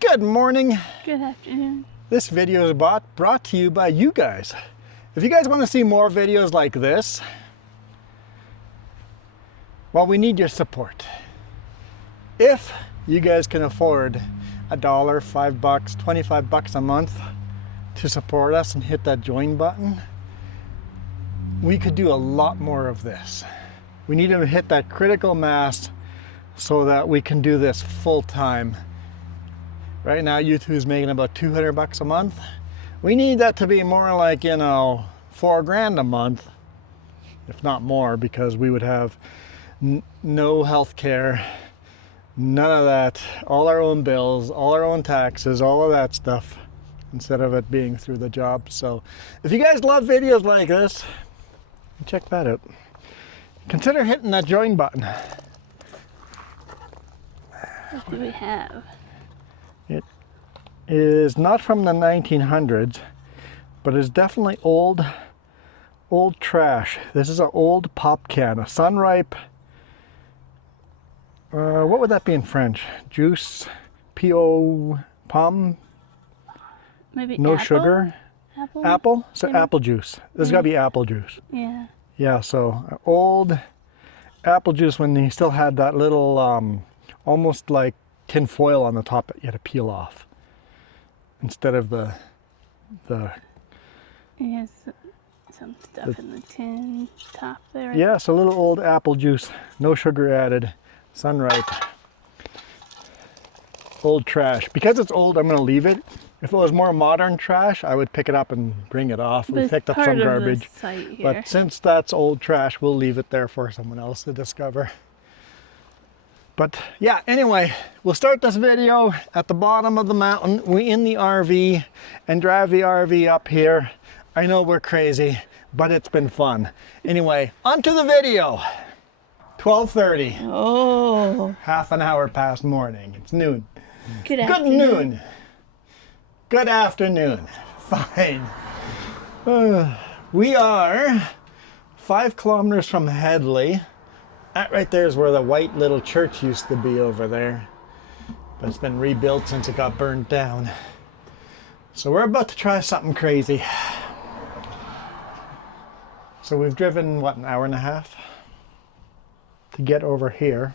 Good morning. Good afternoon. This video is brought to you by you guys. If you guys want to see more videos like this, well, we need your support. If you guys can afford $1, $5, $25 a month to support us and hit that join button, we could do a lot more of this. We need to hit that critical mass so that we can do this full time. Right now, YouTube's making about $200 a month. We need that to be more like, you know, $4 grand a month, if not more, because we would have no health care, none of that, all our own bills, all our own taxes, all of that stuff, instead of it being through the job. So if you guys love videos like this, check that out. Consider hitting that join button. What do we have? It is not from the 1900s, but it's definitely old trash. This is an old pop can, a Sunripe. What would that be in French? Juice, pomme. Maybe no apple? Sugar. Apple. So Maybe. Apple juice. There's got to be apple juice. Yeah. Yeah. So old apple juice when they still had that little almost like tin foil on the top that you had to peel off instead of the It has some stuff in the tin top there. yeah, so a little old apple juice, no sugar added, Sunripe, old trash. Because it's old, I'm going to leave it. If it was more modern trash, I would pick it up and bring it off. We picked up some garbage, but since that's old trash, we'll leave it there for someone else to discover. But yeah, anyway, we'll start this video at the bottom of the mountain. We're in the RV and drive the RV up here. I know we're crazy, but it's been fun. Anyway, onto the video. 12:30. Oh. Half an hour past morning. It's noon. Good Good afternoon. noon. Good afternoon. Fine. We are 5 kilometers from Headley. That right there is where the white little church used to be over there. But it's been rebuilt since it got burned down. So we're about to try something crazy. So we've driven, what, an hour and a half to get over here.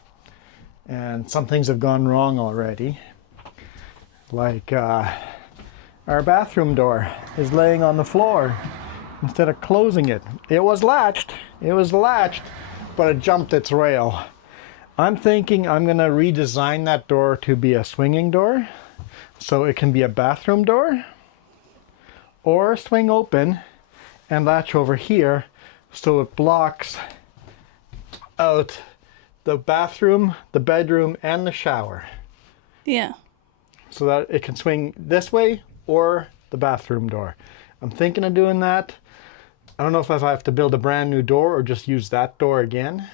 And some things have gone wrong already. Like our bathroom door is laying on the floor instead of closing it. It was latched, but it jumped its rail. I'm thinking I'm gonna redesign that door to be a swinging door, so it can be a bathroom door, or swing open and latch over here so it blocks out the bathroom, the bedroom, and the shower. Yeah. So that it can swing this way or the bathroom door. I'm thinking of doing that. I don't know if I have to build a brand new door or just use that door again.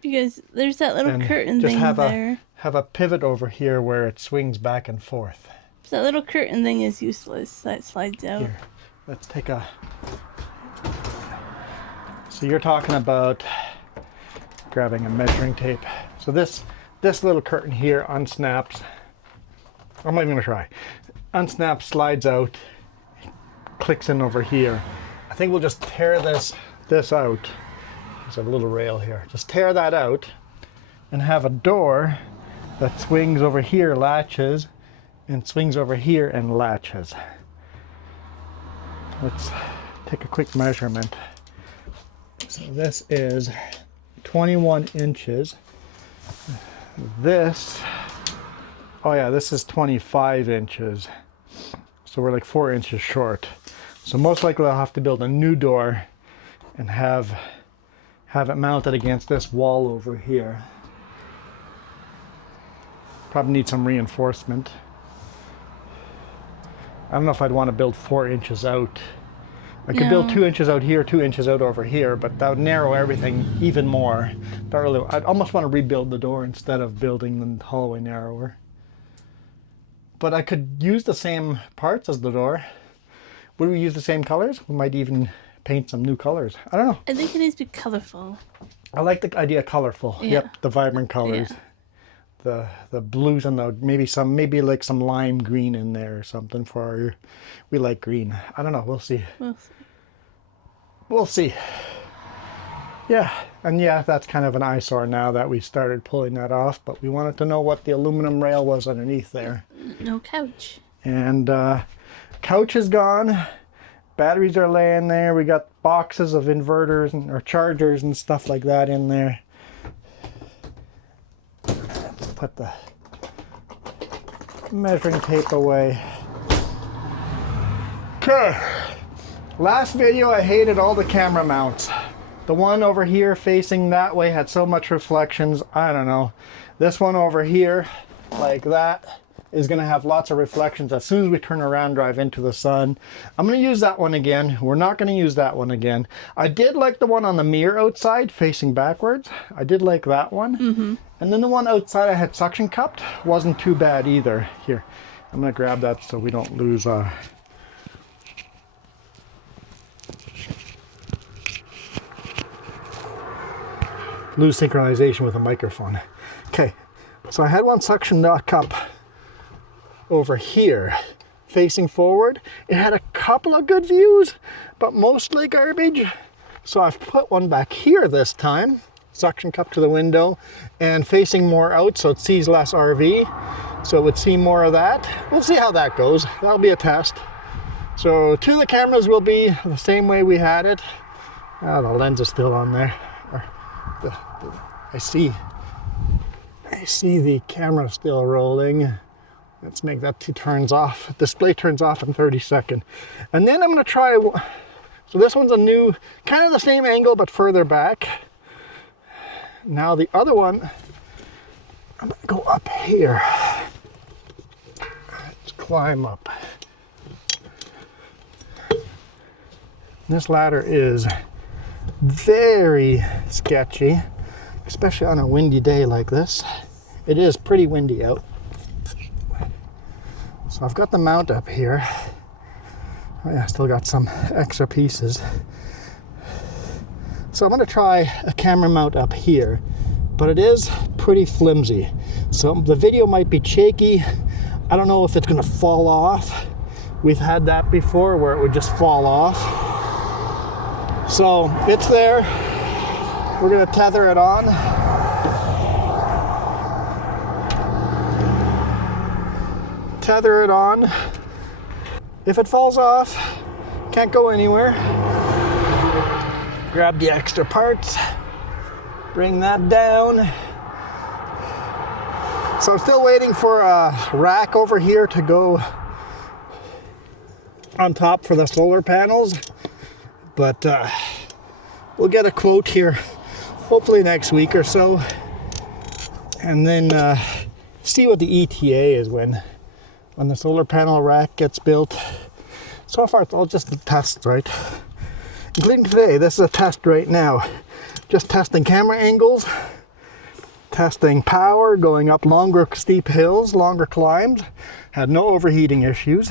Because there's that little And curtain just thing have there. have a pivot over here where it swings back and forth. So that little curtain thing is useless. That slides out. Here, let's take a... So you're talking about grabbing a measuring tape. So this little curtain here unsnaps. I'm not even gonna try. Unsnaps, slides out, clicks in over here. I think we'll just tear this out. There's a little rail here. Just tear that out and have a door that swings over here, latches, and swings over here and latches. Let's take a quick measurement. So this is 21 inches. This is 25 inches. So we're like 4 inches short. So most likely I'll have to build a new door and have it mounted against this wall over here. Probably need some reinforcement. I don't know if I'd want to build 4 inches out. I could build 2 inches out here, 2 inches out over here, but that would narrow everything even more. I'd almost want to rebuild the door instead of building the hallway narrower. But I could use the same parts as the door. Would we use the same colors? We might even paint some new colors. I don't know. I think it needs to be colorful. I like the idea of colorful. Yeah. Yep, the vibrant colors. Yeah. the blues and the maybe like some lime green in there or something for our, we like green. I don't know, we'll see. We'll see. Yeah, and yeah, that's kind of an eyesore now that we started pulling that off, but we wanted to know what the aluminum rail was underneath there. No couch. And couch is gone. Batteries are laying there. We got boxes of inverters or chargers and stuff like that in there. Let's put the measuring tape away. Okay. Last video I hated all the camera mounts. The one over here facing that way had so much reflections. I don't know. This one over here, like that, is going to have lots of reflections as soon as we turn around, drive into the sun. I'm going to use that one again. We're not going to use that one again. I did like the one on the mirror outside facing backwards. I did like that one. And then the one outside I had suction cupped wasn't too bad either. Here, I'm going to grab that so we don't lose synchronization with the microphone. Okay, so I had one suction cup over here facing forward. It had a couple of good views, but mostly garbage. So I've put one back here this time, suction cup to the window and facing more out so it sees less RV. So it would see more of that. We'll see how that goes. That'll be a test. So two of the cameras will be the same way we had it. Oh, the lens is still on there. I see the camera still rolling. Let's make that turns off. Display turns off in 30 seconds. And then I'm going to try, so this one's a new, kind of the same angle but further back. Now the other one, I'm going to go up here. Let's climb up. This ladder is very sketchy, especially on a windy day like this. It is pretty windy out. So I've got the mount up here. Oh yeah, still got some extra pieces. So I'm going to try a camera mount up here, but it is pretty flimsy. So the video might be shaky. I don't know if it's going to fall off. We've had that before where it would just fall off. So it's there. We're going to tether it on. Tether it on. If it falls off, can't go anywhere. Grab the extra parts, bring that down. So I'm still waiting for a rack over here to go on top for the solar panels, but we'll get a quote here hopefully next week or so, and then see what the ETA is when the solar panel rack gets built. So far it's all just a test, right? Including today, this is a test right now. Just testing camera angles, testing power, going up longer steep hills, longer climbs. Had no overheating issues.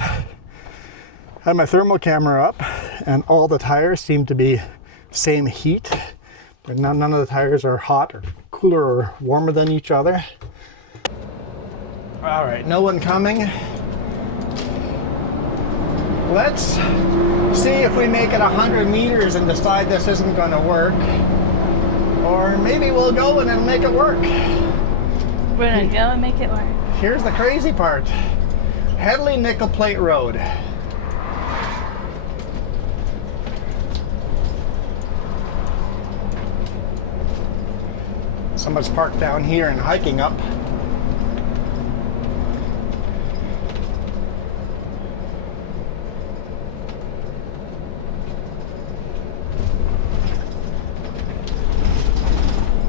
Had my thermal camera up and all the tires seem to be same heat. None of the tires are hot or cooler or warmer than each other. All right, no one coming. Let's see if we make it 100 meters and decide this isn't going to work. Or maybe we'll go and it'll make it work. We're going to go and make it work. Here's the crazy part. Headley Nickel Plate Road. Someone's parked down here and hiking up.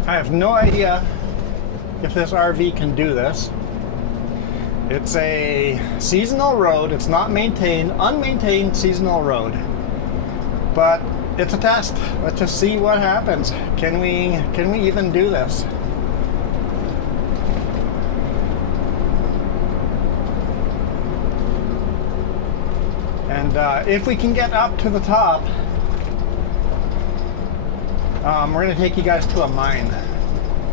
I have no idea if this RV can do this. It's a seasonal road. It's not maintained, unmaintained seasonal road. But it's a test. Let's just see what happens. Can we even do this? And if we can get up to the top, we're going to take you guys to a mine.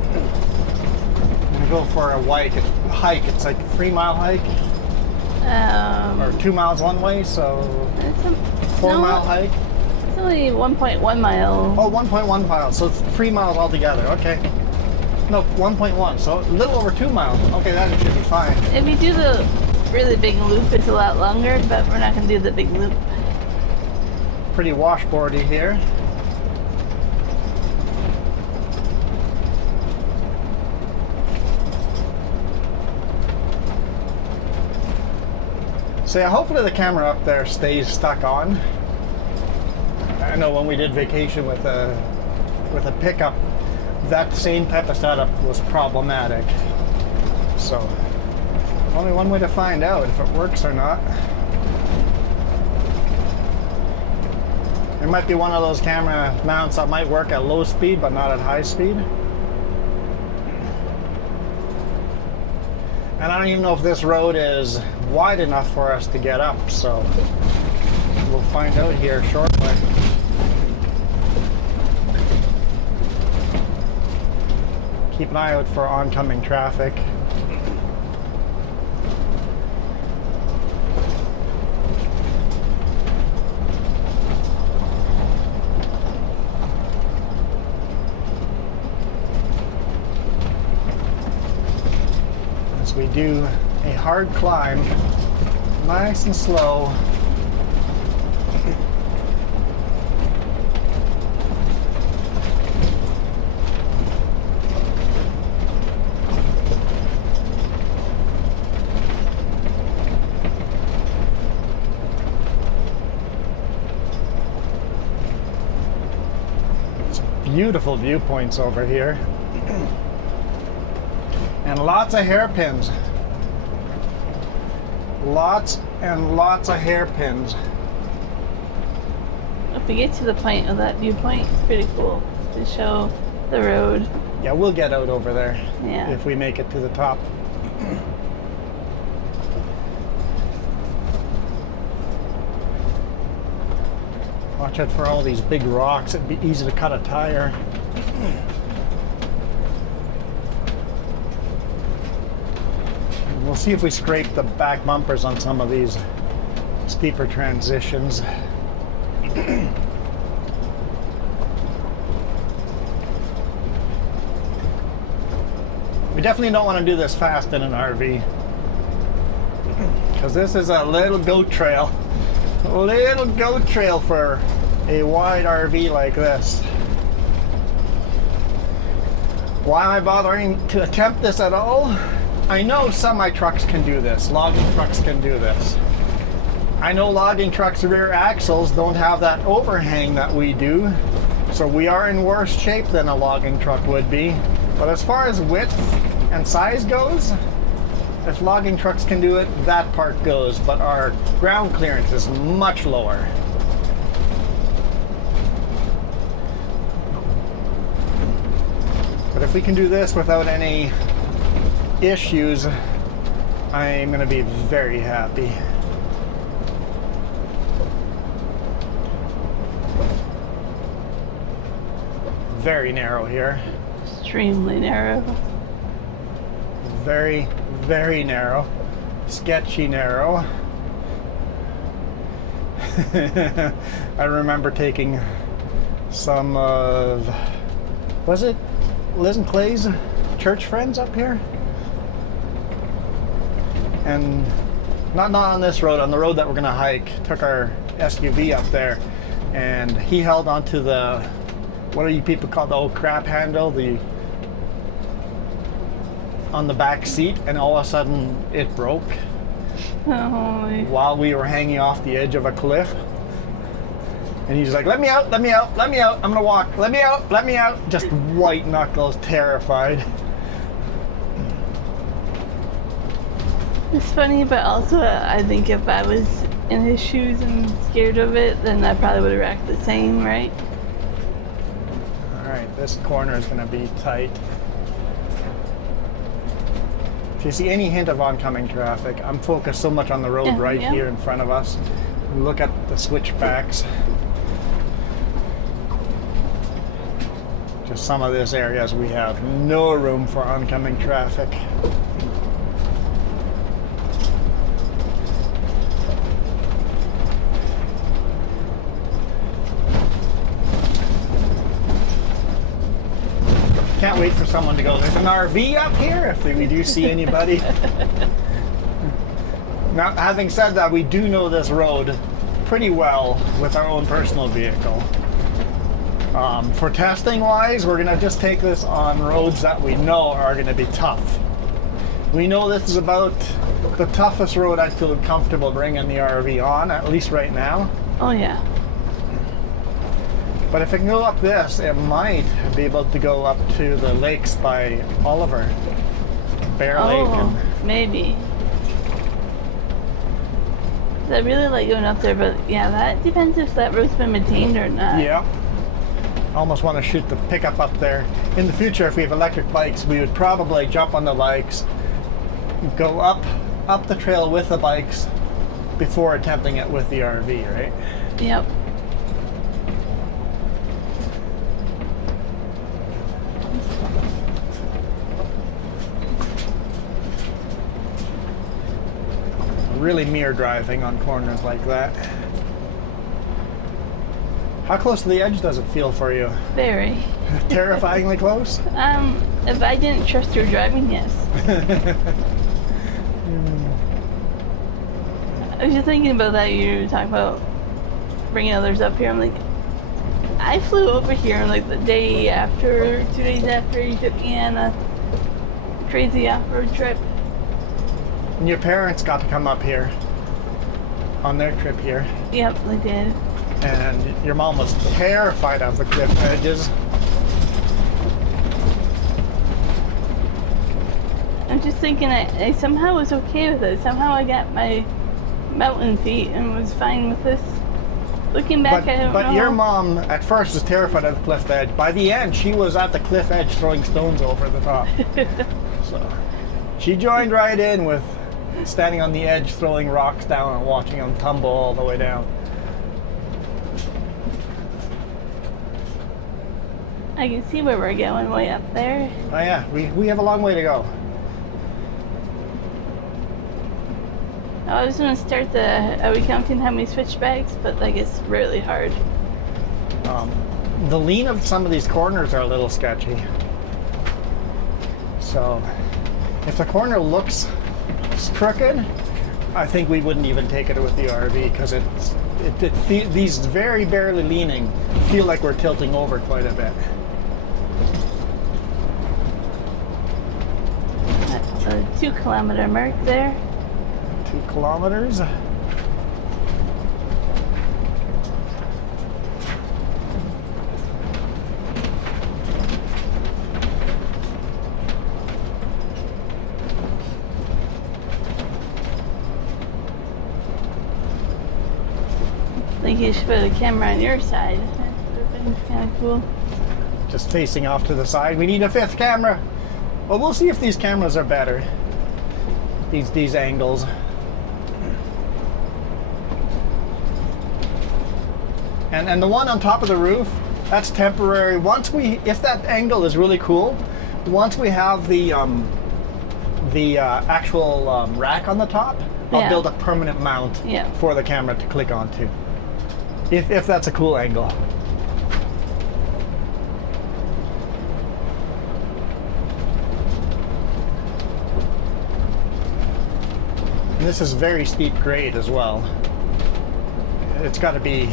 I'm going to go for a hike. It's like a 3-mile hike or 2 miles one way, so It's a 4-mile hike. It's only 1.1 mile. Oh, 1.1 miles, so it's 3 miles altogether. Okay. No, 1.1, so a little over 2 miles. Okay, that should be fine. If you do the really big loop, it's a lot longer, but we're not going to do the big loop. Pretty washboardy here. So yeah, hopefully the camera up there stays stuck on. I know when we did vacation with a pickup, that same type of setup was problematic. So only one way to find out if it works or not. It might be one of those camera mounts that might work at low speed but not at high speed. And I don't even know if this road is wide enough for us to get up, so we'll find out here shortly. Keep an eye out for oncoming traffic. As we do a hard climb, nice and slow. Beautiful viewpoints over here, and lots of hairpins. Lots and lots of hairpins. If we get to the point of that viewpoint, it's pretty cool to show the road. Yeah, we'll get out over there Yeah. if we make it to the top. Watch out for all these big rocks. It'd be easy to cut a tire. We'll see if we scrape the back bumpers on some of these steeper transitions. We definitely don't want to do this fast in an RV, because this is a little goat trail. A little goat trail for a wide RV like this. Why am I bothering to attempt this at all? I know semi-trucks can do this. Logging trucks can do this. I know logging trucks' rear axles don't have that overhang that we do, so we are in worse shape than a logging truck would be. But as far as width and size goes, if logging trucks can do it, that part goes, but our ground clearance is much lower. But if we can do this without any issues, I'm going to be very happy. Very narrow here. Extremely narrow. Very, very narrow. Sketchy narrow. I remember taking some of, was it Liz and Clay's church friends up here? And not on this road, on the road that we're gonna hike, took our SUV up there, and he held onto the, what do you people call the old crap handle, on the back seat, and all of a sudden it broke while we were hanging off the edge of a cliff. And he's like, let me out, let me out, let me out, I'm gonna walk, let me out, just white knuckles, terrified. It's funny, but also I think if I was in his shoes and scared of it, then I probably would have reacted the same, right? Alright, this corner is gonna be tight. If you see any hint of oncoming traffic, I'm focused so much on the road here in front of us. Look at the switchbacks. Just some of this areas we have no room for oncoming traffic. Can't wait for someone to go, there's an RV up here, if we do see anybody. Now, having said that, we do know this road pretty well with our own personal vehicle. For testing wise, we're gonna just take this on roads that we know are gonna be tough. We know this is about the toughest road I feel comfortable bringing the RV on, at least right now. Oh yeah. But if it can go up this, it might be able to go up to the lakes by Oliver. Bear Lake. Oh, maybe. I really like going up there, but yeah, that depends if that road's been maintained or not. Yeah. I almost want to shoot the pickup up there. In the future, if we have electric bikes, we would probably jump on the bikes, go up the trail with the bikes before attempting it with the RV, right? Yep. Really mirror driving on corners like that. How close to the edge does it feel for you? Very. Terrifyingly close? If I didn't trust your driving, yes. I was just thinking about that. You were talking about bringing others up here. I'm like, I flew over here like the day after, 2 days after you took me on a crazy off-road trip. And your parents got to come up here on their trip here. Yep, they did. And your mom was terrified of the cliff edges. I'm just thinking I somehow was okay with it. Somehow I got my mountain feet and was fine with this. Looking back, I don't know. But your mom at first was terrified of the cliff edge. By the end, she was at the cliff edge throwing stones over the top. So she joined right in with standing on the edge, throwing rocks down and watching them tumble all the way down. I can see where we're going way up there. Oh yeah, we have a long way to go. I was going to start are we counting how many switchbacks? But I guess really hard. The lean of some of these corners are a little sketchy. So if the corner looks crooked, I think we wouldn't even take it with the RV because these very barely leaning feel like we're tilting over quite a bit. That's a 2 kilometer mark there. 2 kilometers. I think you should put a camera on your side. That would have been kind of cool. Just facing off to the side. We need a 5th camera. Well, we'll see if these cameras are better. These angles. And the one on top of the roof, that's temporary. If that angle is really cool, once we have the actual rack on the top, I'll build a permanent mount for the camera to click onto. If that's a cool angle. And this is very steep grade as well. It's got to be,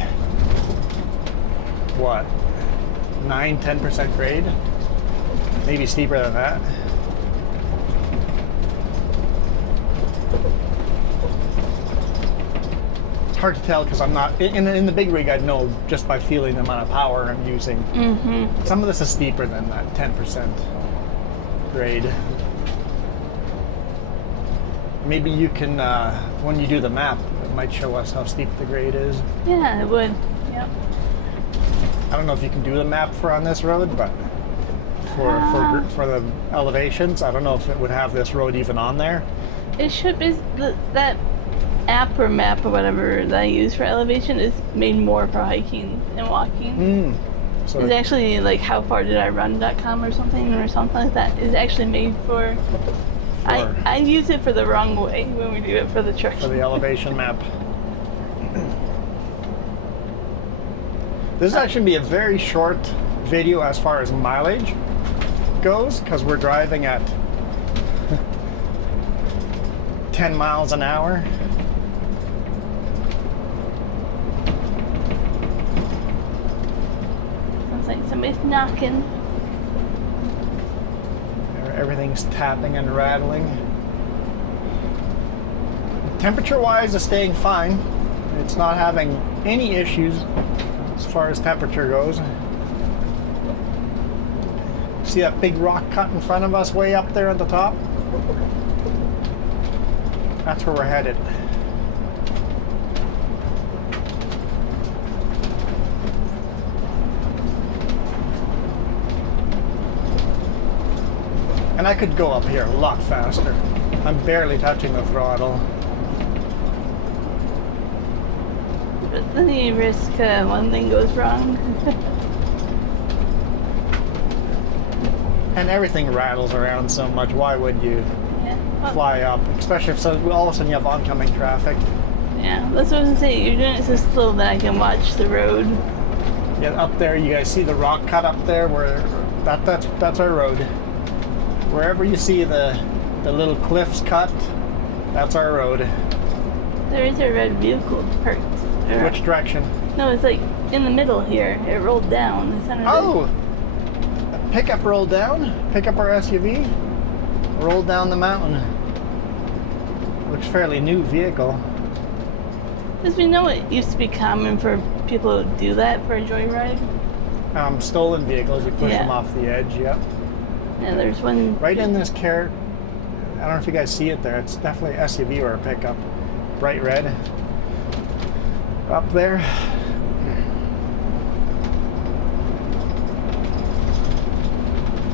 what, 9-10% grade? Maybe steeper than that. It's hard to tell because I'm not, in the big rig I'd know just by feeling the amount of power I'm using. Mm-hmm. Some of this is steeper than that 10% grade. Maybe you can, when you do the map, it might show us how steep the grade is. Yeah, it would. Yep. I don't know if you can do the map on this road, but for the elevations, I don't know if it would have this road even on there. It should be. That app or map or whatever that I use for elevation is made more for hiking and walking. So It's actually like howfardidIrun.com or something like that. It's actually made for. I use it for the wrong way when we do it for the truck. for the elevation map. This is actually be a very short video as far as mileage goes, because we're driving at 10 miles an hour. Sounds like somebody's knocking. Everything's tapping and rattling. Temperature-wise, it's staying fine. It's not having any issues as far as temperature goes. See that big rock cut in front of us way up there at the top? That's where we're headed. And I could go up here a lot faster. I'm barely touching the throttle. But then you risk one thing goes wrong. And everything rattles around so much. Why would you Yeah. fly up? Especially if all of a sudden you have oncoming traffic. Yeah, that's what I was gonna say. You're doing it so slow that I can watch the road. Yeah, up there, you guys see the rock cut up there? Where that's our road. Wherever you see the little cliffs cut, that's our road. There is a red vehicle parked. Which direction? No, it's like in the middle here. It rolled down. The center Oh! A pickup rolled down? Pickup or SUV? Rolled down the mountain. Looks fairly new vehicle. Because we know it used to be common for people to do that for a joyride. Stolen vehicles, you push Yeah. them off the edge, yep. Yeah, there's one. Right in this carrot, I don't know if you guys see it there, it's definitely SUV or a pickup. Bright red. Up there.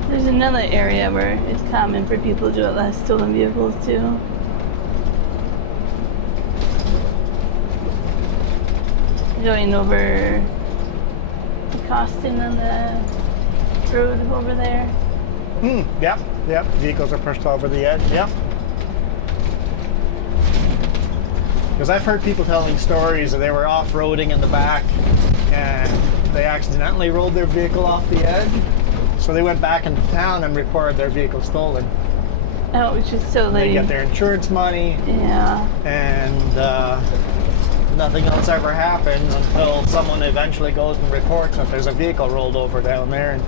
There's another area where it's common for people to do it less stolen vehicles too. Going over the Costin on the road over there. Yep. Vehicles are pushed over the edge, yep. Because I've heard people telling stories that they were off-roading in the back and they accidentally rolled their vehicle off the edge. So they went back into town and reported their vehicle stolen. Oh, which is so They late. get their insurance money, Yeah. and nothing else ever happens until someone eventually goes and reports that there's a vehicle rolled over down there, and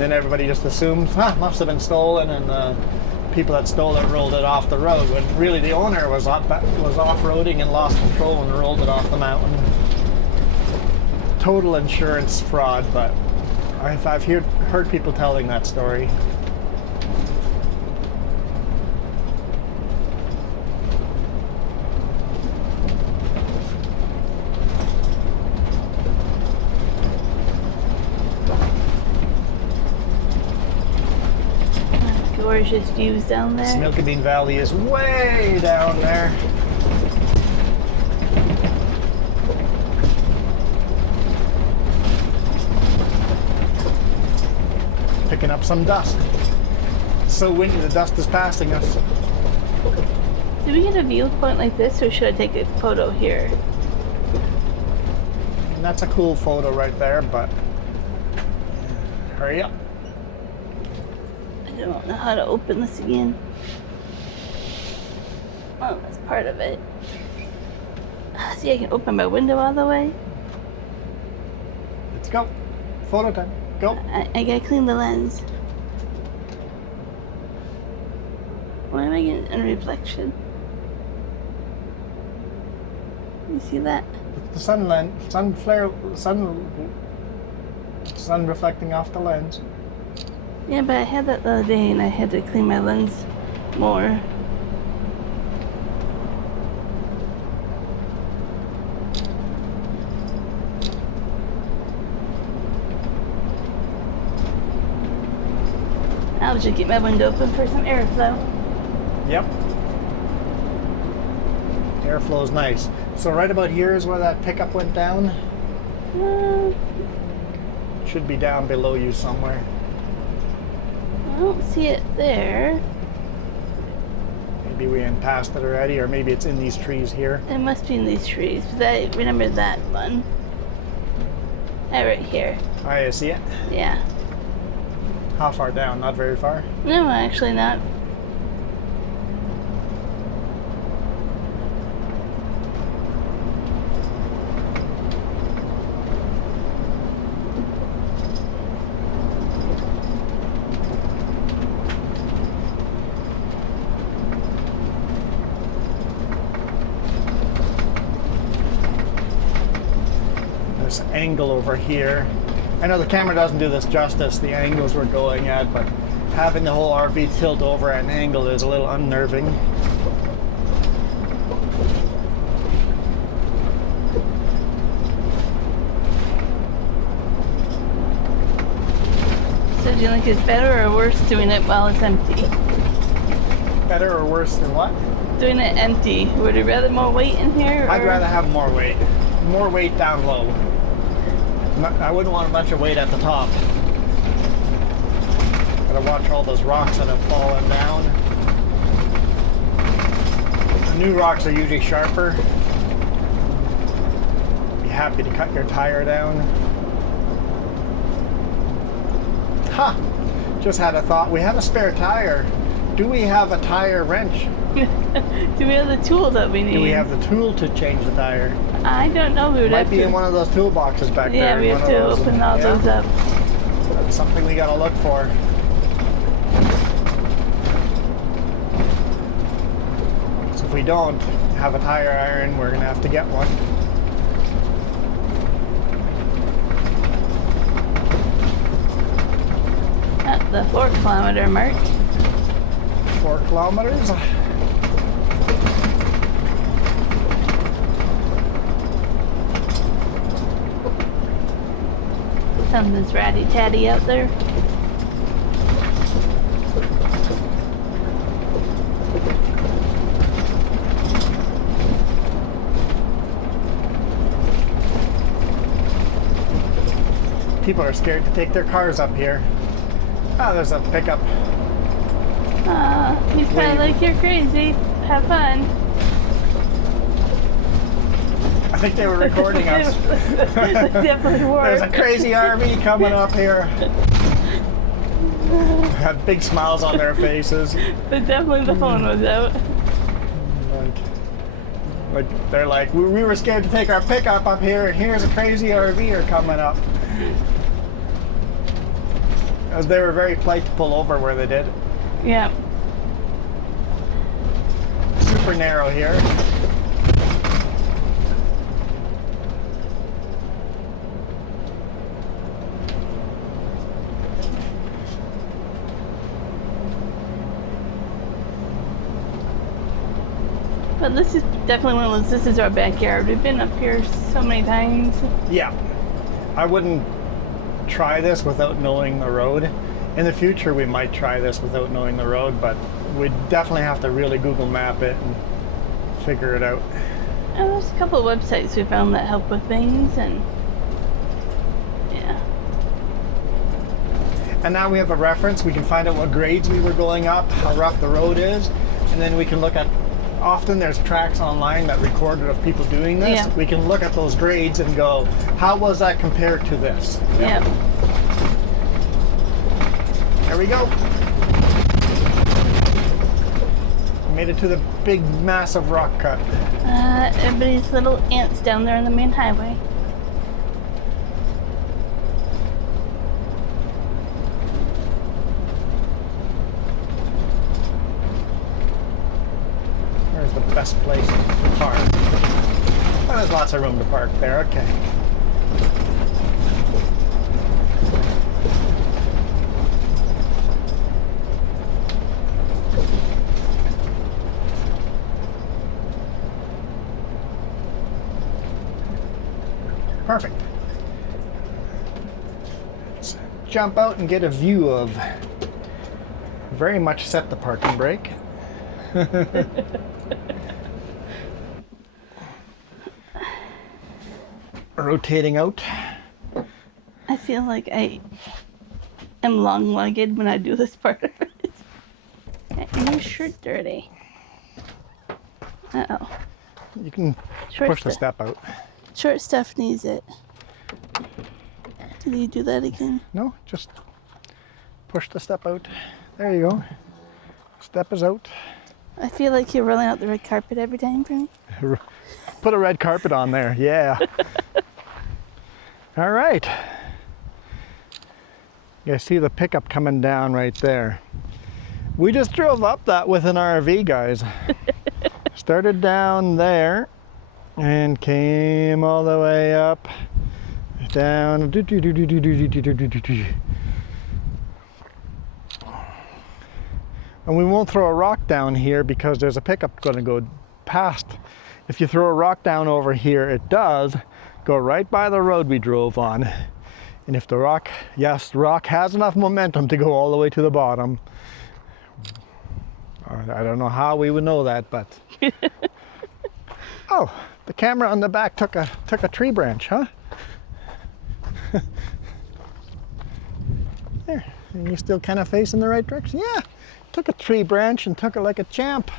then everybody just assumes, must have been stolen, and the people that stole it rolled it off the road, when really the owner was off-roading and lost control and rolled it off the mountain. Total insurance fraud, but I've heard people telling that story. Gorgeous views down there. Milky Bean Valley is way down there. Picking up some dust. It's so windy, the dust is passing us. Did we get a viewpoint like this, or should I take a photo here? And that's a cool photo right there, but hurry up. I don't know how to open this again. Oh, that's part of it. See, I can open my window all the way. Let's go. Photo time. Go. I gotta clean the lens. Why am I getting a reflection? You see that? The sun reflecting off the lens. Yeah, but I had that the other day and I had to clean my lens more. I'll just get my window open for some airflow. Yep. Airflow's nice. So right about here is where that pickup went down. Should be down below you somewhere. I don't see it there. Maybe we went past it already, or maybe it's in these trees here. It must be in these trees. But I remember that one. Right here. Oh, I see it. Yeah. How far down? Not very far. No, actually not. This angle over here. I know the camera doesn't do this justice, the angles we're going at, but having the whole RV tilt over at an angle is a little unnerving. So do you think it's better or worse doing it while it's empty? Better or worse than what? Doing it empty. Would you rather more weight in here? Or? I'd rather have more weight. More weight down low. I wouldn't want a bunch of weight at the top. Gotta watch all those rocks that have fallen down. The new rocks are usually sharper. Be happy to cut your tire down. Ha! Just had a thought. We have a spare tire. Do we have a tire wrench? Do we have the tool that we need? Do we have the tool to change the tire? I don't know. We would Might have be to. in one of those toolboxes back there. Yeah, we have to open all those up. That's something we gotta look for. So if we don't have a tire iron, we're gonna have to get one. At the 4 kilometer mark. 4 kilometers. Something's ratty-tatty out there. People are scared to take their cars up here. Oh, there's a pickup. He's probably like, you're crazy. Have fun. I think they were recording us. They definitely were. There's a crazy RV coming up here. Had big smiles on their faces. But definitely the phone was out. Like they're like, we were scared to take our pickup up here, and here's a crazy RVer coming up. As they were very polite to pull over where they did. Yeah. Super narrow here. But this is definitely one of those, this is our backyard. We've been up here so many times. Yeah. I wouldn't try this without knowing the road. In the future, we might try this without knowing the road, but we'd definitely have to really Google map it and figure it out. And there's a couple of websites we found that help with things, and yeah. And now we have a reference. We can find out what grades we were going up, how rough the road is, and then we can look at, often there's tracks online that recorded of people doing this. Yeah. We can look at those grades and go, how was that compared to this? Yeah. There we go. Made it to the big, massive rock cut. Everybody's little ants down there on the main highway. Where's the best place to park? Oh, there's lots of room to park there. Okay. Perfect. Let's jump out and get a view of. Very much set the parking brake. Rotating out. I feel like I am long-legged when I do this part of it. And your shirt dirty. Uh-oh. You can push the step out. Short stuff needs it. Did you do that again? No, just push the step out. There you go. Step is out. I feel like you're rolling out the red carpet every time for me. Put a red carpet on there, yeah. All right. You see the pickup coming down right there. We just drove up that with an RV, guys. Started down there and came all the way up, down. And we won't throw a rock down here because there's a pickup going to go past. If you throw a rock down over here, it does go right by the road we drove on. And if the rock, yes, the rock has enough momentum to go all the way to the bottom. I don't know how we would know that, but. Oh, the camera on the back took a tree branch, huh? There, and you still kind of facing the right direction? Yeah, took a tree branch and took it like a champ.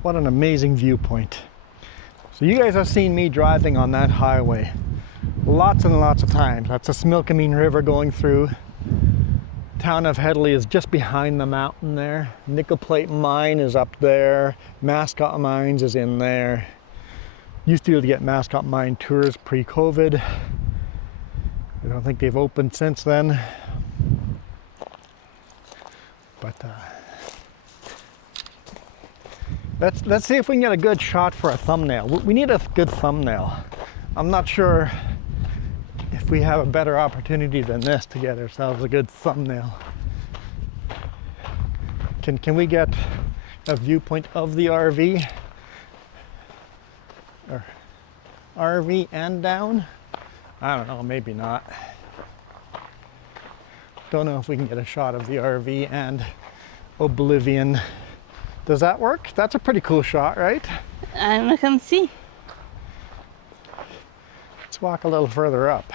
What an amazing viewpoint. So you guys have seen me driving on that highway lots and lots of times. That's the Smilkameen River going through. Town of Headley is just behind the mountain there. Nickel Plate Mine is up there. Mascot Mines is in there. Used to be able to get Mascot Mine tours pre-COVID. I don't think they've opened since then. But let's see if we can get a good shot for a thumbnail. We need a good thumbnail. I'm not sure if we have a better opportunity than this to get ourselves a good thumbnail. Can we get a viewpoint of the RV? Or RV and down? I don't know, maybe not. Don't know if we can get a shot of the RV and Oblivion. Does that work? That's a pretty cool shot, right? I'm gonna come see. Let's walk a little further up.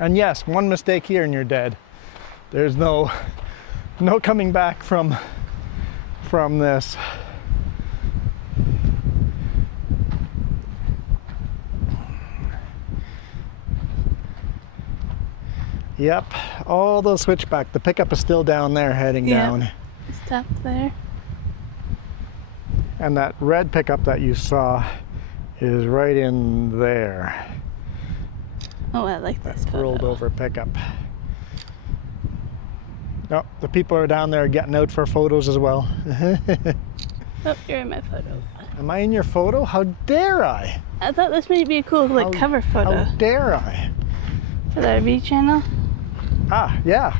And yes, one mistake here and you're dead. There's no coming back from this. Yep, all those switchback. The pickup is still down there heading down. Stop there. And that red pickup that you saw is right in there. Oh, I like this That photo. rolled over pickup. No, the people are down there getting out for photos as well. Oh, you're in my photo. Am I in your photo? How dare I? I thought this might be a cool cover photo How dare I? for the RV channel. Ah, yeah,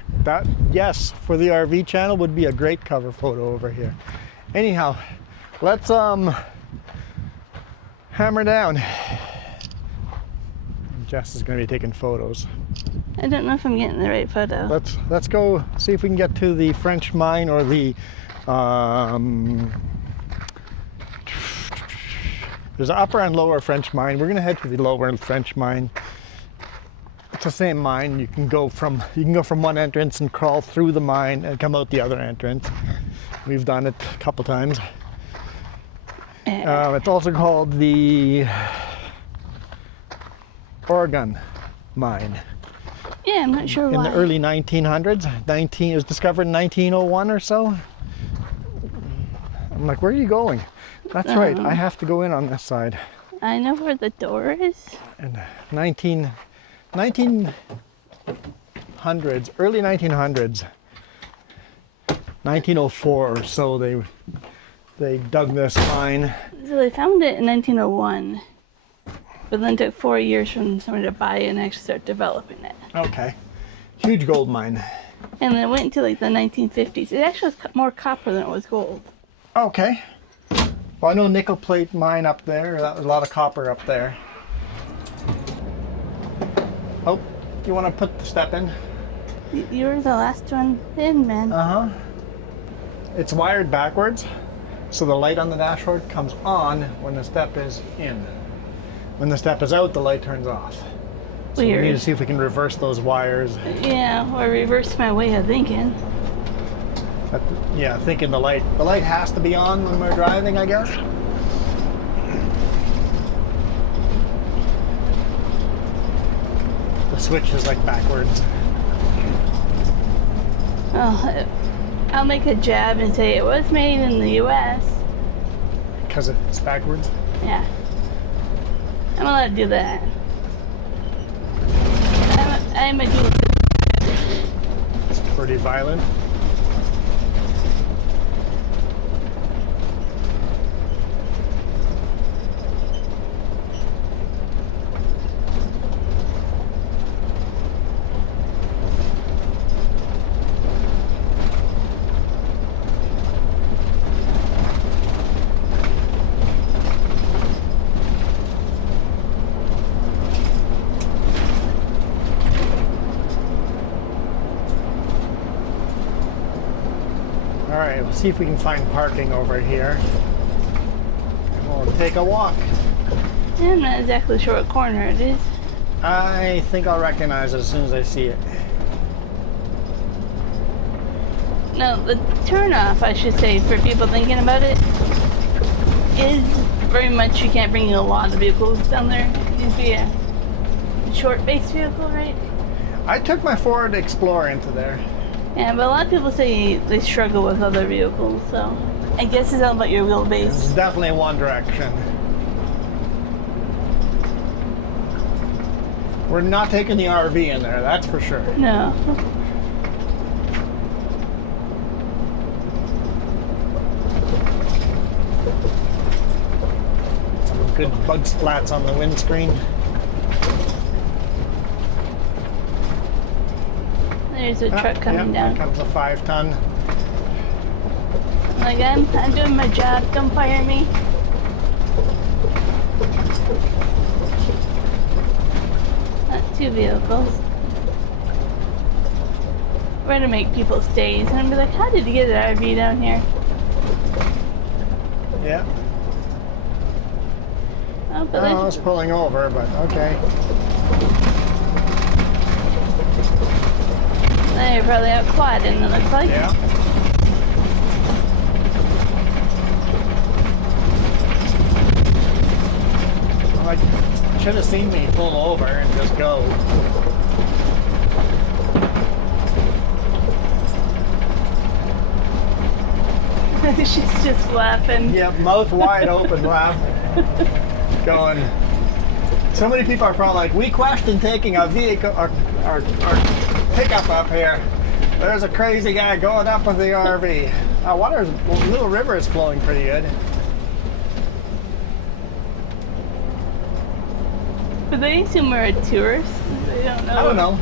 yes, for the RV channel would be a great cover photo over here. Anyhow, let's hammer down. Jess is going to be taking photos. I don't know if I'm getting the right photo. Let's go see if we can get to the French mine or the there's an upper and lower French mine. We're going to head to the lower French mine. It's the same mine. You can go from one entrance and crawl through the mine and come out the other entrance. We've done it a couple times. It's also called the Oregon mine. Yeah, I'm not sure why. In the early 1900s. It was discovered in 1901 or so. I'm like, where are you going? That's right, I have to go in on this side. I know where the door is. And 1900s, early 1900s, 1904 or so, they dug this mine. So they found it in 1901, but then it took 4 years for somebody to buy it and actually start developing it. Okay, huge gold mine. And then it went into like the 1950s. It actually was more copper than it was gold. Okay. Well, I know nickel plate mine up there. That was a lot of copper up there. Oh, you want to put the step in? You were the last one in, man. Uh-huh. It's wired backwards, so the light on the dashboard comes on when the step is in. When the step is out, the light turns off. So we need to see if we can reverse those wires. Yeah, or reverse my way of thinking. Yeah, thinking the light has to be on when we're driving, I guess. The switch is like backwards. Oh, I'll make a jab and say it was made in the US. Because it's backwards? Yeah. I'm allowed to do that. I'm a dual. It's pretty violent. Alright, we'll see if we can find parking over here. And we'll take a walk. Yeah, I'm not exactly sure what corner it is. I think I'll recognize it as soon as I see it. No, the turnoff, I should say, for people thinking about it, is very much you can't bring a lot of vehicles down there. It needs to be a short base vehicle, right? I took my Ford Explorer into there. Yeah, but a lot of people say they struggle with other vehicles, so I guess it's all about your wheelbase. It's definitely one direction. We're not taking the RV in there, that's for sure. No. Some good bug splats on the windscreen. There's a truck coming down. Here comes a 5-ton. Like, I'm doing my job, don't fire me. Two vehicles. We're gonna make people stay. And I'm be like, how did you get an RV down here? Yeah. Oh, but I was pulling over, but okay. They're probably out quadding, it looks like. Yeah. Like, should have seen me pull over and just go. She's just laughing. Yeah, mouth wide open, laughing. Going. So many people are probably like, we question taking a vehicle or pickup up here. There's a crazy guy going up with the RV. Little river is flowing pretty good. But they assume we're a tourist. They don't know. I don't know.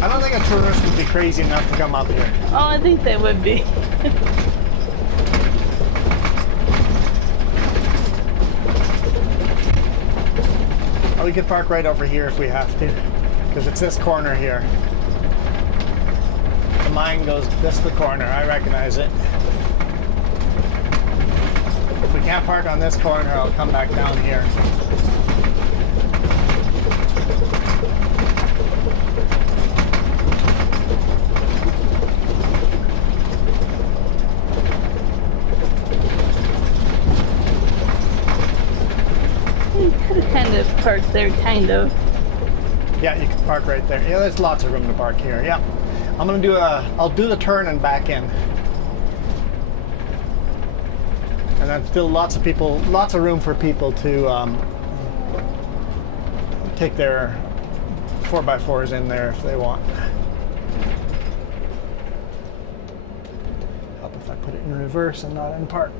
I don't think a tourist would be crazy enough to come up here. Oh, I think they would be. Oh, we could park right over here if we have to, because it's this corner here. Mine goes this the corner. I recognize it. If we can't park on this corner, I'll come back down here. You could have kind of parked there, kind of. Yeah, you can park right there. Yeah, there's lots of room to park here. Yeah. I'm gonna I'll do the turn and back in. And then still lots of room for people to take their 4x4s in there if they want. Help if I put it in reverse and not in park.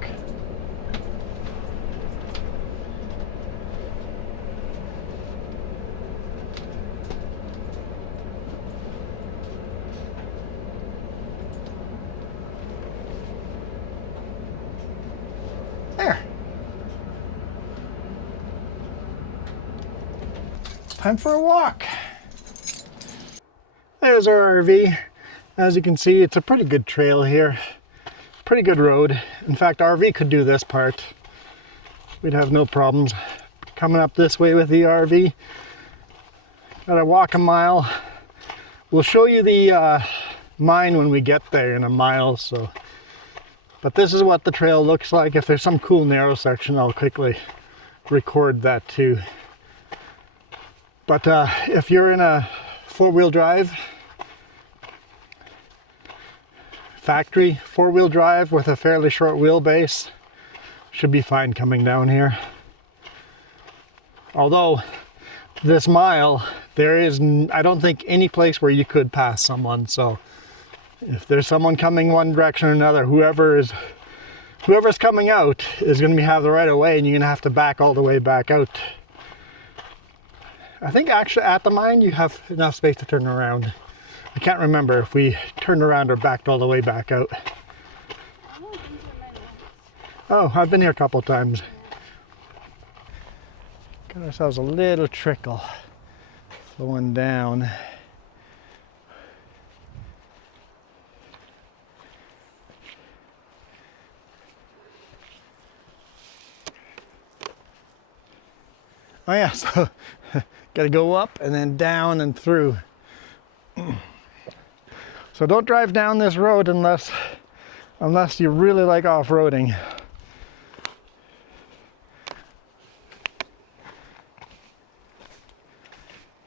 There. Time for a walk. There's our RV. As you can see, it's a pretty good trail here. pretty good road. In fact, RV could do this part. We'd have no problems coming up this way with the RV. Gotta walk a mile. We'll show you the mine when we get there in a mile. So, but this is what the trail looks like. If there's some cool narrow section, I'll quickly record that too. But if you're in a four-wheel drive, factory four-wheel drive with a fairly short wheelbase, should be fine coming down here. Although this mile, there is, I don't think, any place where you could pass someone. So if there's someone coming one direction or another, whoever's coming out is going to have the right of way, and you're going to have to back all the way back out. I think actually at the mine you have enough space to turn around. I can't remember if we turned around or backed all the way back out. Oh, I've been here a couple times. Got ourselves a little trickle flowing down. Oh yeah, so gotta go up and then down and through. So don't drive down this road unless you really like off-roading.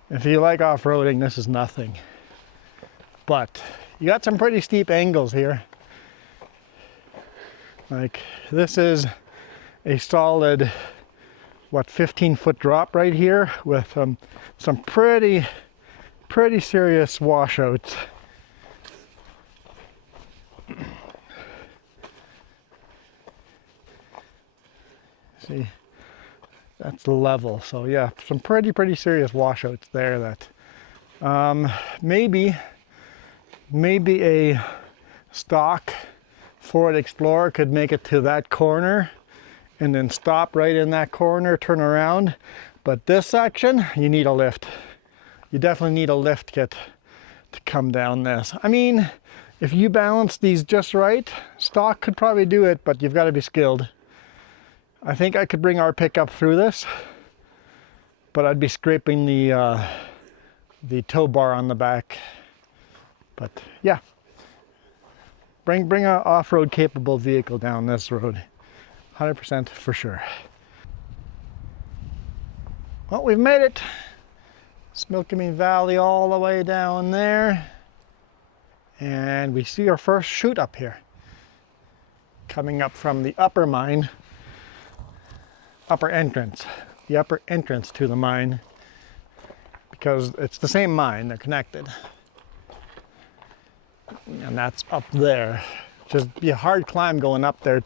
If you like off-roading, this is nothing. But you got some pretty steep angles here. Like this is a solid, what, 15-foot drop right here with some pretty serious washouts. See, that's the level. So yeah, some pretty serious washouts there. That maybe a stock Ford Explorer could make it to that corner and then stop right in that corner, turn around. But this section, you need a lift. You definitely need a lift kit to come down this. I mean, if you balance these just right, stock could probably do it, but you've got to be skilled. I think I could bring our pickup through this, but I'd be scraping the tow bar on the back. But yeah, bring an off-road capable vehicle down this road. 100% for sure. Well, we've made it. Smilkameen Valley all the way down there. And we see our first chute up here. Coming up from the upper mine. Upper entrance. The upper entrance to the mine. Because it's the same mine, they're connected. And that's up there. Just be a hard climb going up there.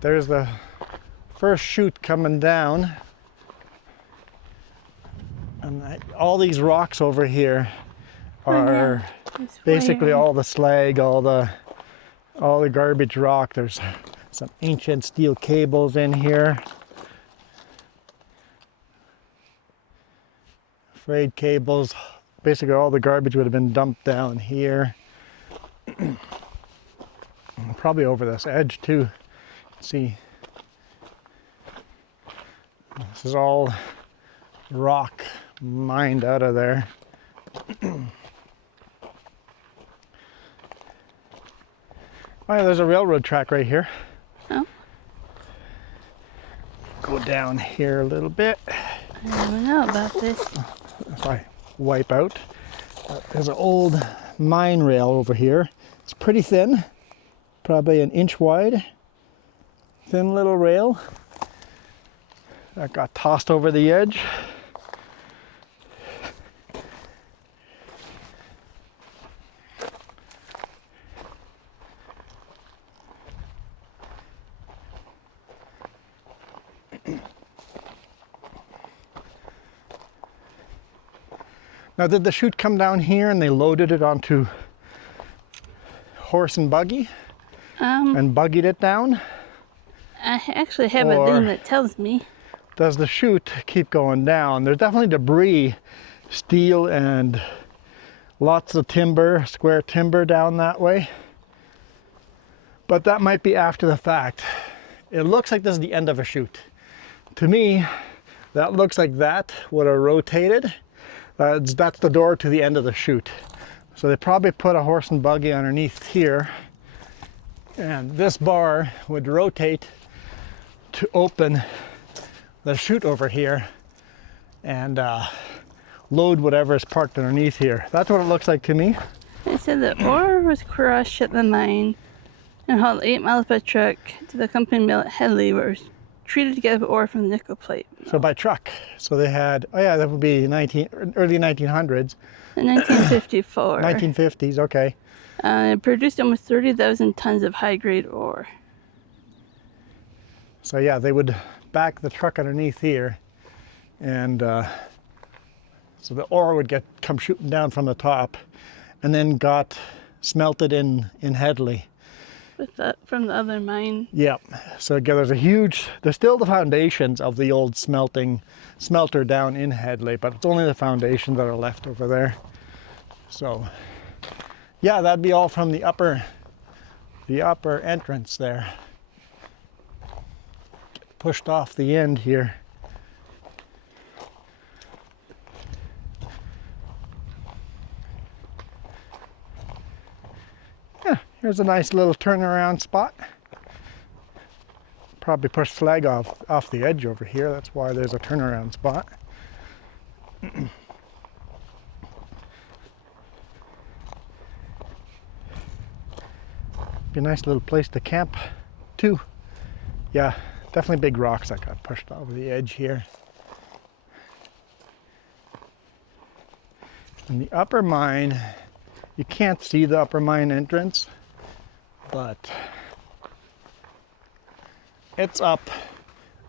There's the first chute coming down, and all these rocks over here are basically all the slag, all the garbage rock. There's some ancient steel cables in here, frayed cables. Basically all the garbage would have been dumped down here. Probably over this edge too. See, this is all rock mined out of there. Oh yeah, there's a railroad track right here. Oh. Go down here a little bit. I don't know about this. If I wipe out, there's an old mine rail over here. It's pretty thin, probably an inch wide. Thin little rail that got tossed over the edge. Now, did the chute come down here and they loaded it onto horse and buggy and buggied it down? I actually have a thing that tells me. Does the chute keep going down? There's definitely debris, steel and Lots of timber, square timber down that way. But that might be after the fact. It looks like this is the end of a chute. To me, that looks like that would have rotated. That's the door to the end of the chute. So they probably put a horse and buggy underneath here, and this bar would rotate to open the chute over here and load whatever is parked underneath here. That's what it looks like to me. It said the ore was crushed at the mine and hauled 8 miles by truck to the company mill at Headley, where it was treated to get ore from the nickel plate. So by truck. So they had, oh yeah, that would be early 1900s. In 1954. 1950s, okay. It produced almost 30,000 tons of high-grade ore. So yeah, they would back the truck underneath here, and so the ore would come shooting down from the top, and then got smelted in Headley. With that from the other mine. Yep. So again, there's still the foundations of the old smelter down in Headley, but it's only the foundations that are left over there. So yeah, that'd be all from the upper entrance there. Get pushed off the end here. Here's a nice little turnaround spot. Probably push slag off the edge over here. That's why there's a turnaround spot. Be a nice little place to camp too. Yeah, definitely big rocks that got pushed over the edge here. In the upper mine, you can't see the upper mine entrance, but it's up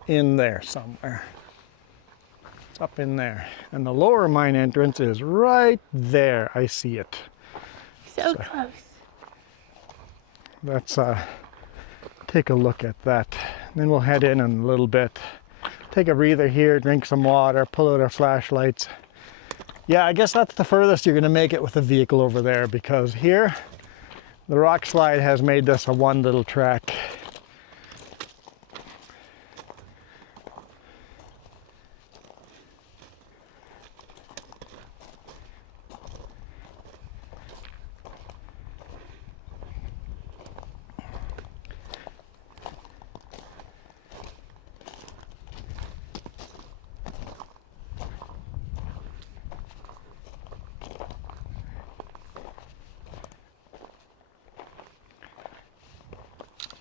in there somewhere. It's up in there. And the lower mine entrance is right there. I see it. So close. Let's take a look at that. And then we'll head in a little bit. Take a breather here, drink some water, pull out our flashlights. Yeah, I guess that's the furthest you're going to make it with the vehicle over there, because here the rock slide has made this a one little track.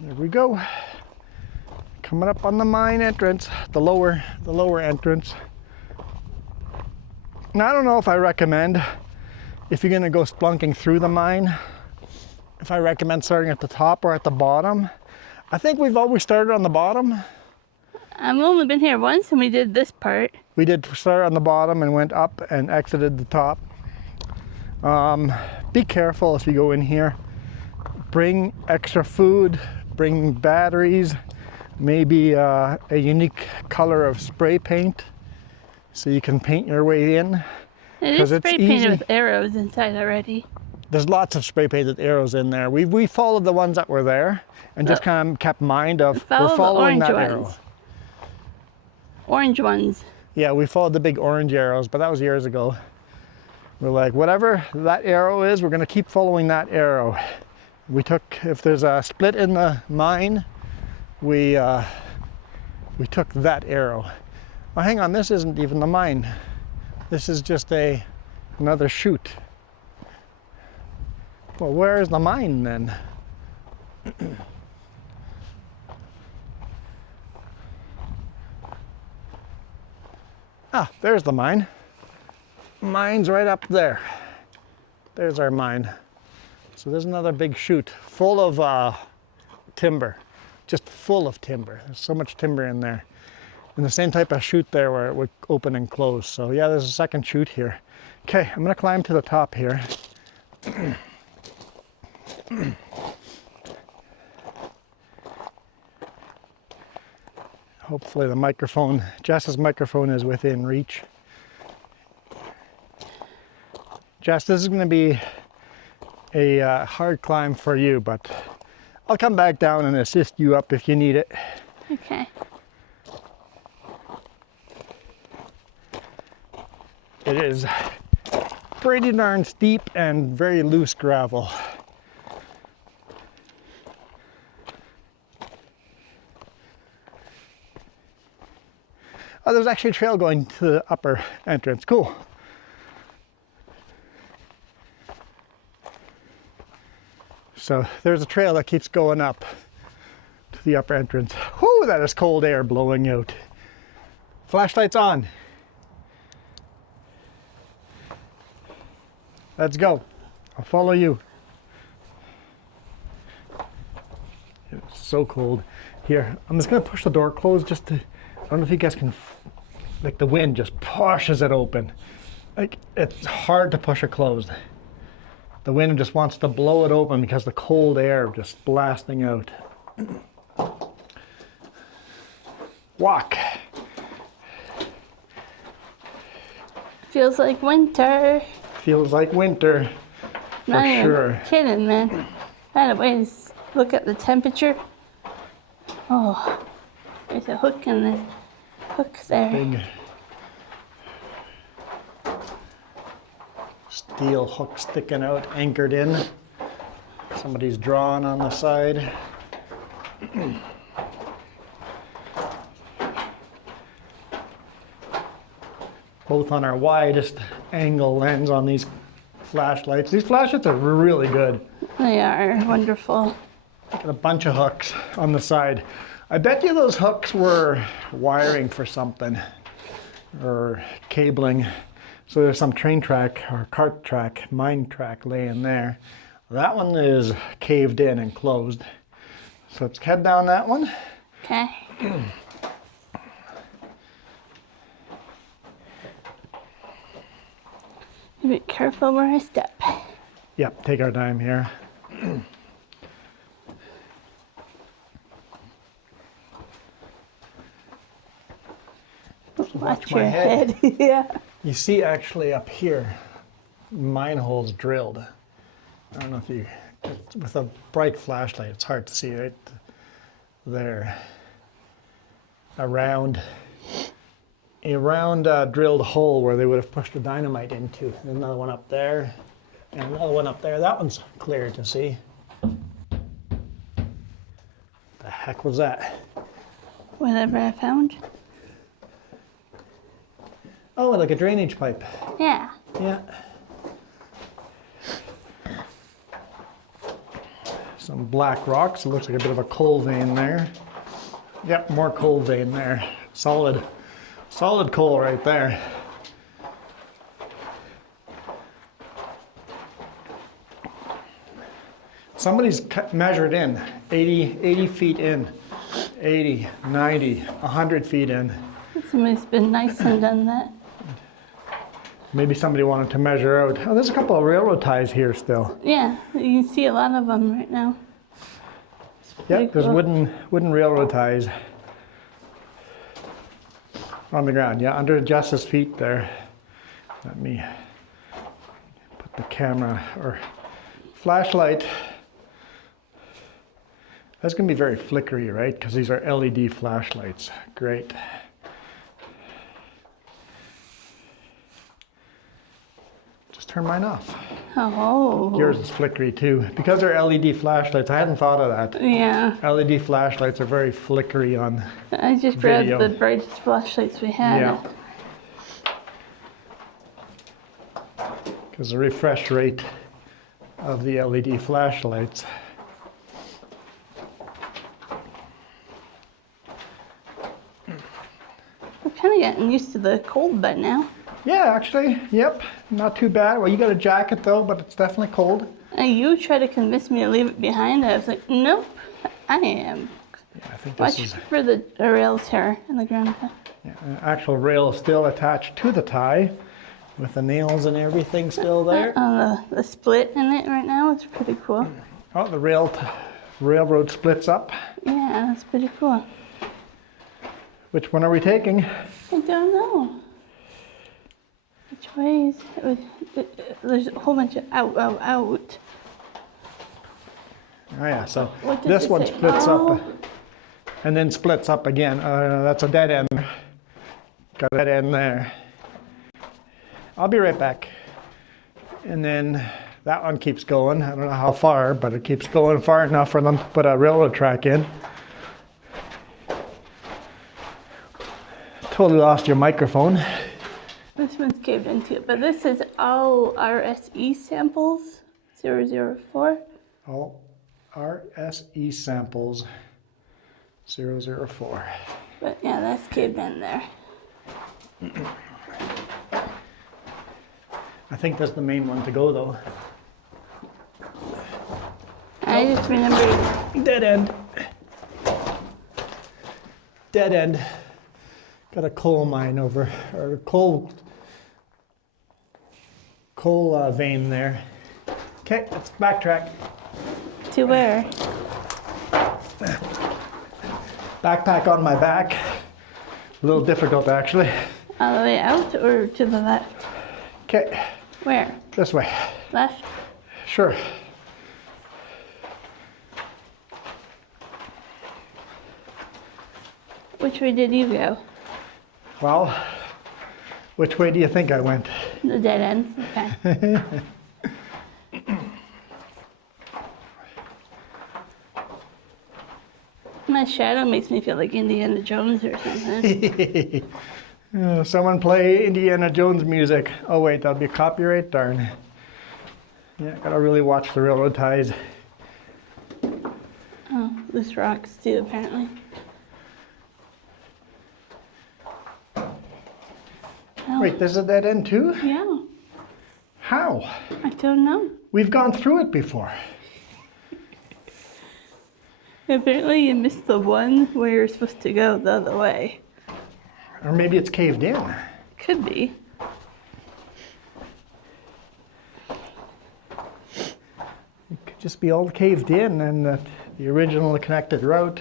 There we go. Coming up on the mine entrance, the lower entrance. Now I don't know if I recommend, if you're gonna go splunking through the mine, if I recommend starting at the top or at the bottom. I think we've always started on the bottom. I've only been here once and we did this part. We did start on the bottom and went up and exited the top. Be careful if you go in here. Bring extra food, bring batteries, maybe a unique color of spray paint so you can paint your way in. It is spray painted with arrows inside already. There's lots of spray painted arrows in there. We followed the ones that were there and just kind of kept mind of we're following that arrow. Orange ones. Yeah, we followed the big orange arrows, but that was years ago. We're like, whatever that arrow is, we're gonna keep following that arrow. We took, if there's a split in the mine, we took that arrow. Oh, hang on, this isn't even the mine. This is just another chute. Well, where is the mine then? Ah, there's the mine. Mine's right up there. There's our mine. So there's another big chute full of timber, just full of timber. There's so much timber in there. And the same type of chute there where it would open and close. So yeah, there's a second chute here. Okay, I'm gonna climb to the top here. Hopefully the microphone, Jess's microphone is within reach. Jess, this is going to be a hard climb for you, but I'll come back down and assist you up if you need it. Okay. It is pretty darn steep and very loose gravel. Oh, there's actually a trail going to the upper entrance. Cool. So there's a trail that keeps going up to the upper entrance. Whoo, that is cold air blowing out. Flashlights on. Let's go. I'll follow you. It's so cold. Here, I'm just gonna push the door closed just to, I don't know if you guys can, like the wind just pushes it open. Like it's hard to push it closed. The wind just wants to blow it open because the cold air just blasting out. Walk. Feels like winter. Feels like winter, for Not even sure. kidding, man. I had a way to look at the temperature. Oh, there's a hook in the hook there. Big steel hook sticking out, anchored in. Somebody's drawn on the side. Both on our widest angle lens on these flashlights. These flashlights are really good. They are wonderful. Got a bunch of hooks on the side. I bet you those hooks were wiring for something or cabling. So there's some train track or cart track, mine track laying there. That one is caved in and closed. So let's head down that one. Okay. Be careful where I step. Yep, take our time here. Watch my your head. head. Yeah. You see actually up here, mine holes drilled. I don't know if you, with a bright flashlight, it's hard to see right there. A round drilled hole where they would have pushed the dynamite into. There's another one up there, and another one up there. That one's clear to see. The heck was that? Whatever I found. Oh, like a drainage pipe. Yeah. Yeah. Some black rocks. It looks like a bit of a coal vein there. Yep, more coal vein there. Solid coal right there. Somebody's measured in, 80 feet in, 80, 90, 100 feet in. Somebody's been nice and done that. Maybe somebody wanted to measure out. Oh, there's a couple of railroad ties here still. Yeah, you can see a lot of them right now. Yep, there's cool. wooden railroad ties on the ground. Yeah, under Jess's feet there. Let me put the camera or flashlight. That's going to be very flickery, right? Because these are LED flashlights. Great. Just turn mine off. Oh. Yours is flickery too. Because they're LED flashlights, I hadn't thought of that. Yeah. LED flashlights are very flickery on I just video. grabbed the brightest flashlights we had. Yeah. Because the refresh rate of the LED flashlights. I'm kind of getting used to the cold by now. Yeah, actually, yep, not too bad. Well, you got a jacket though, but it's definitely cold. You tried to convince me to leave it behind. I was like, nope, I am. Yeah, I think this Watch is for the rails here in the ground. yeah, an actual rail still attached to the tie with the nails and everything still there. The split in it right now, it's pretty cool. Oh, the railroad splits up. Yeah, that's pretty cool. Which one are we taking? I don't know. Which ways. There's a whole bunch of out. Oh yeah, so What does this it one say? splits Oh. up and then splits up again. That's a dead end. Got a dead end there. I'll be right back. And then that one keeps going. I don't know how far, but it keeps going far enough for them to put a railroad track in. Totally lost your microphone. This one's caved into, but this is all RSE samples 004. All RSE samples 004. But yeah, that's caved in there. I think that's the main one to go though. I just remembered. Dead end. Dead end. Got a coal mine over, or coal vein there. Okay, let's backtrack. To where? Backpack on my back. A little difficult actually. All the way out or to the left? Okay, Where? this way. Left? Sure. Which way did you go? Well, which way do you think I went? The dead end. Okay. My shadow makes me feel like Indiana Jones or something. Someone play Indiana Jones music. Oh wait, that'll be copyright, darn. Yeah, gotta really watch the railroad ties. Oh, loose rocks too, apparently. Oh, Wait, there's a dead end too? yeah. How? I don't know. We've gone through it before. Apparently you missed the one where you're supposed to go the other way. Or maybe it's caved in. Could be. It could just be all caved in and that the original connected route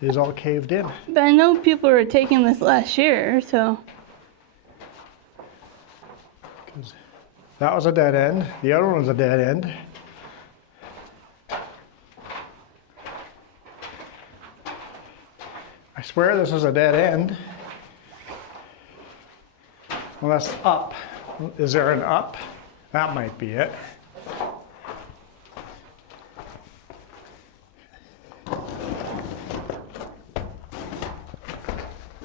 is all caved in. But I know people were taking this last year, so. 'Cause that was a dead end. The other one was a dead end. I swear this is a dead end. Well, that's up. Is there an up? That might be it.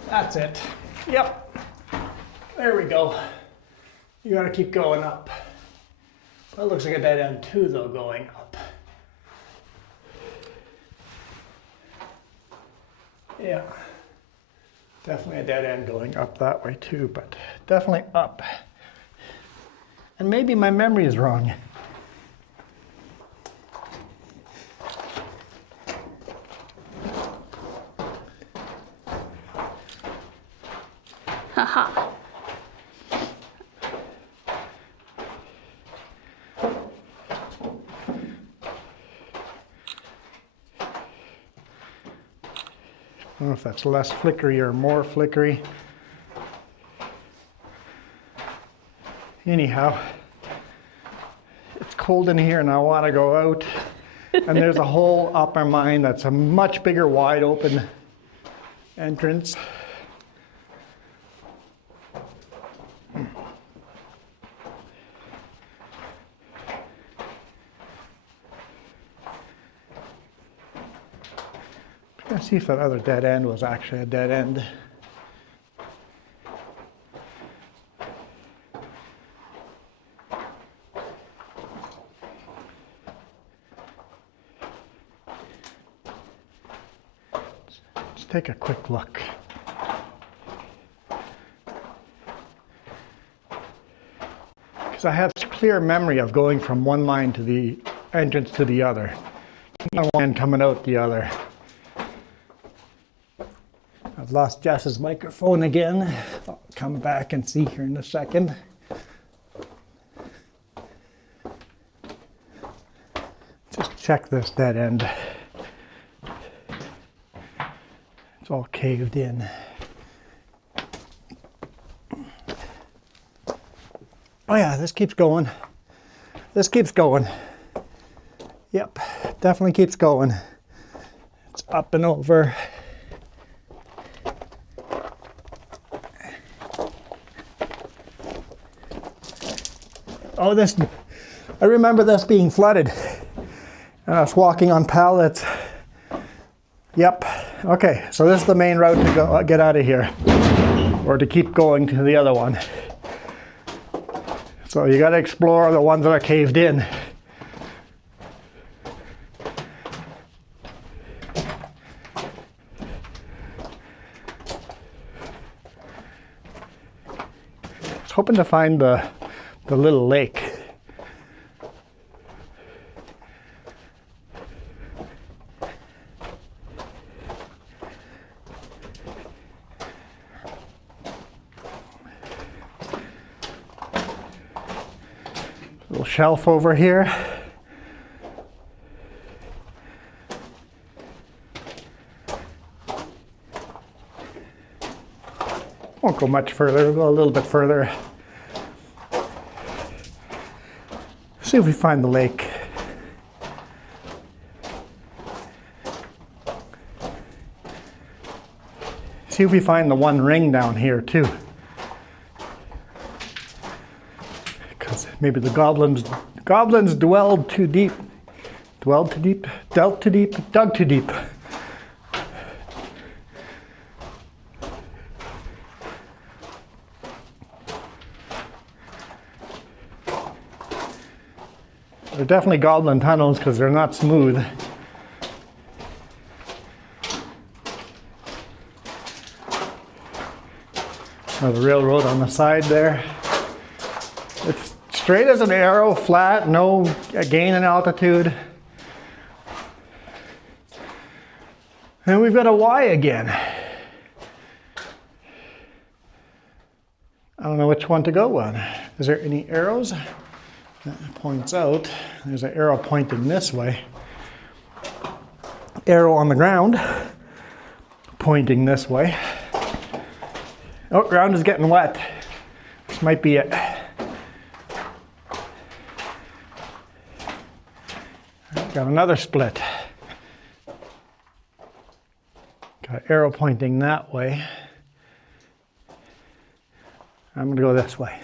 That's it. Yep. There we go. You gotta keep going up. That looks like a dead end too, though, going up. Yeah. Definitely a dead end going up that way too, but definitely up. And maybe my memory is wrong. Haha. I don't know if that's less flickery or more flickery. Anyhow, it's cold in here and I want to go out. And there's a hole up our mine that's a much bigger, wide open entrance. Let's see if that other dead end was actually a dead end. Let's take a quick look. Because I have clear memory of going from one mine to the entrance to the other. One coming out the other. I've lost Jess's microphone again. I'll come back and see here in a second. Just check this dead end. It's all caved in. Oh yeah, this keeps going. This keeps going. Yep, definitely keeps going. It's up and over. Oh, this, I remember this being flooded. And I was walking on pallets. Yep, okay, so this is the main route to go get out of here. Or to keep going to the other one. So you gotta explore the ones that are caved in. I was hoping to find the little lake. Little shelf over here. Won't go much further, we'll go a little bit further. See if we find the lake. See if we find the one ring down here too. Because maybe the goblins dwelled too deep. Dwelled too deep, dealt too deep, dug too deep. They're definitely goblin tunnels because they're not smooth. Oh, the railroad on the side there. It's straight as an arrow, flat, no gain in altitude. And we've got a Y again. I don't know which one to go on. Is there any arrows? That points out. There's an arrow pointing this way. Arrow on the ground pointing this way. Oh, ground is getting wet. This might be it. Got another split. Got an arrow pointing that way. I'm going to go this way.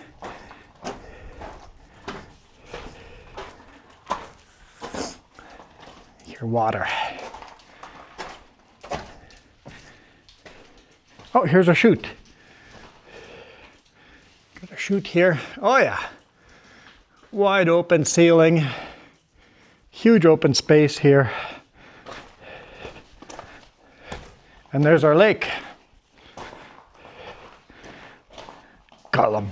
Your water. Oh, here's a chute. Got a chute here. Oh yeah. Wide open ceiling. Huge open space here. And there's our lake. Gollum.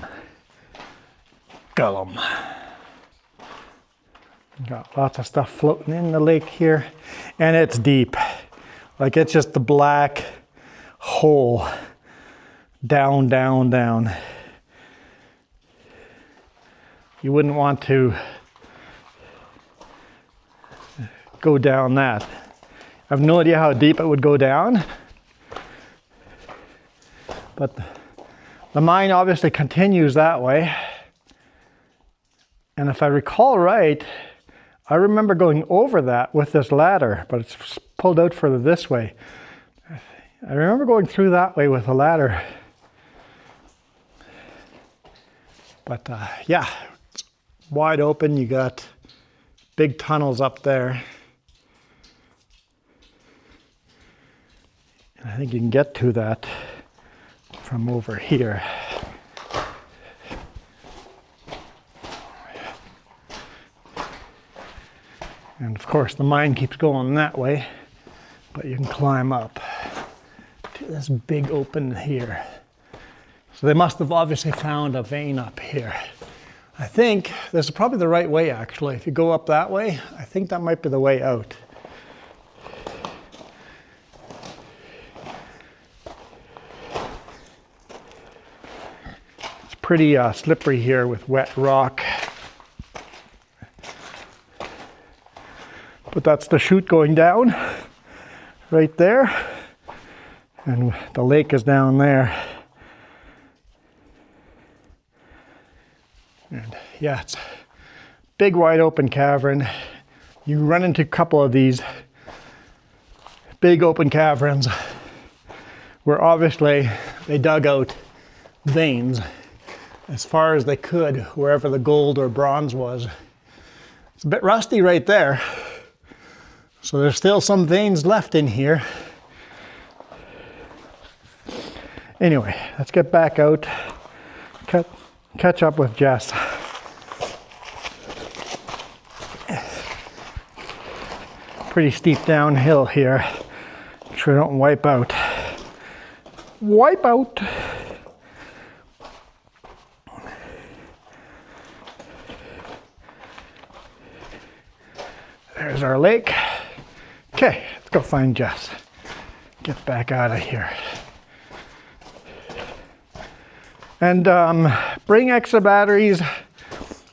Gollum. Got lots of stuff floating in the lake here, and it's deep. Like it's just the black hole. Down, down, down. You wouldn't want to go down that. I have no idea how deep it would go down, but the mine obviously continues that way. And if I recall right, I remember going over that with this ladder, but it's pulled out further this way. I remember going through that way with a ladder. But yeah, it's wide open. You got big tunnels up there. And I think you can get to that from over here. And of course the mine keeps going that way, but you can climb up to this big open here. So they must have obviously found a vein up here. I think this is probably the right way actually. If you go up that way, I think that might be the way out. It's pretty slippery here with wet rock. But that's the chute going down right there. And the lake is down there. And yeah, it's a big wide open cavern. You run into a couple of these big open caverns where obviously they dug out veins as far as they could wherever the gold or bronze was. It's a bit rusty right there, so there's still some veins left in here. Anyway, let's get back out, catch up with Jess. Pretty steep downhill here. Make sure I don't wipe out. Wipe out! There's our lake. Okay, let's go find Jess. Get back out of here. And bring extra batteries,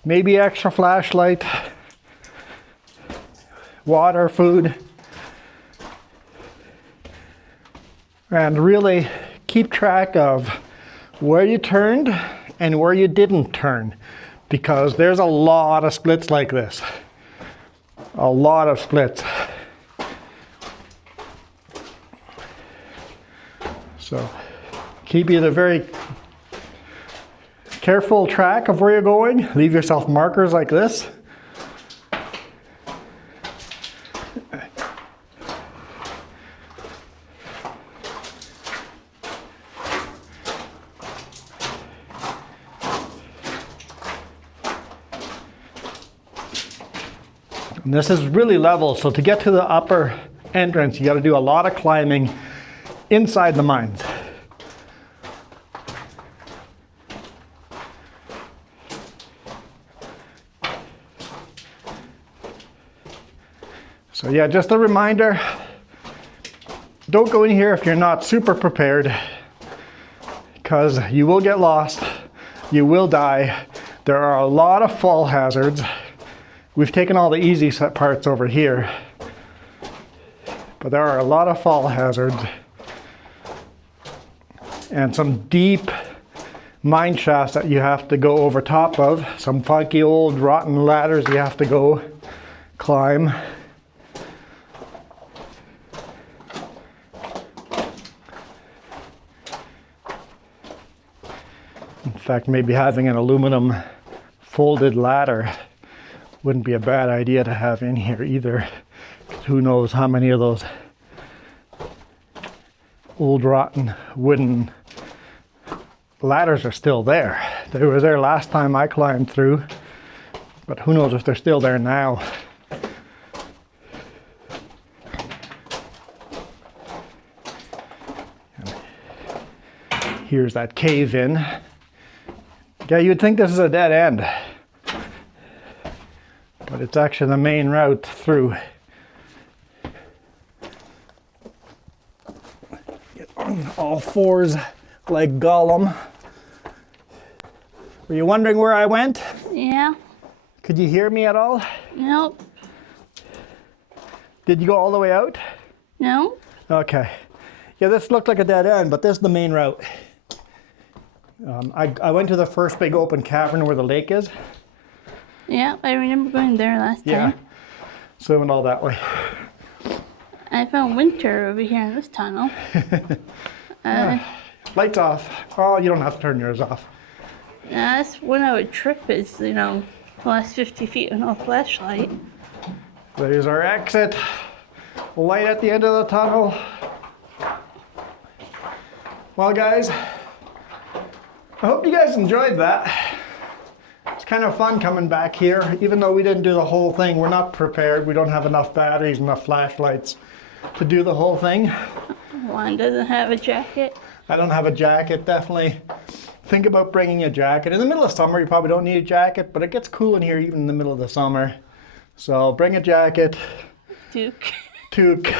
maybe extra flashlight, water, food, and really keep track of where you turned and where you didn't turn, because there's a lot of splits like this. A lot of splits. So keep either very careful track of where you're going, leave yourself markers like this. And this is really level, so to get to the upper entrance, you got to do a lot of climbing inside the mines. So yeah, just a reminder, don't go in here if you're not super prepared, because you will get lost, you will die. There are a lot of fall hazards. We've taken all the easy parts over here, but there are a lot of fall hazards and some deep mine shafts that you have to go over top of, some funky old rotten ladders you have to go climb. In fact, maybe having an aluminum folded ladder wouldn't be a bad idea to have in here either. Who knows how many of those old rotten wooden ladders are still there. They were there last time I climbed through, but who knows if they're still there now. Here's that cave in. Yeah, you'd think this is a dead end, but it's actually the main route through. Get on all fours like Gollum. Were you wondering where I went? Yeah. Could you hear me at all? Nope. Did you go all the way out? No. Okay. Yeah, this looked like a dead end, but this is the main route. I went to the first big open cavern where the lake is. Yeah, I remember going there last time. So I went all that way. I found winter over here in this tunnel. Lights off. Oh, you don't have to turn yours off. That's when I would trip is, the last 50 feet with no flashlight. There's our exit. Light at the end of the tunnel. Well, guys, I hope you guys enjoyed that. It's kind of fun coming back here. Even though we didn't do the whole thing, we're not prepared. We don't have enough batteries, enough flashlights to do the whole thing. Juan doesn't have a jacket. I don't have a jacket, definitely. Think about bringing a jacket. In the middle of summer, you probably don't need a jacket, but it gets cool in here even in the middle of the summer. So bring a jacket. Toque.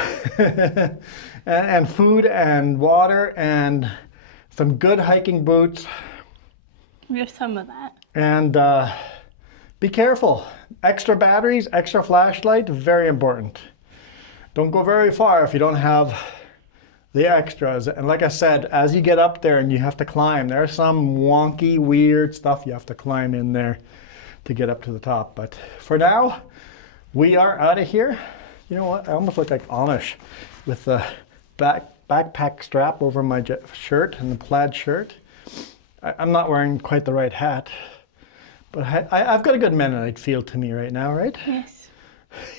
and food and water and some good hiking boots. We have some of that. And be careful. Extra batteries, extra flashlight, very important. Don't go very far if you don't have the extras. And like I said, as you get up there and you have to climb, there's some wonky, weird stuff you have to climb in there to get up to the top. But for now, we are out of here. You know what? I almost look like Amish with the backpack strap over my shirt and the plaid shirt. I'm not wearing quite the right hat, but I've got a good Mennonite feel to me right now, right? Yes.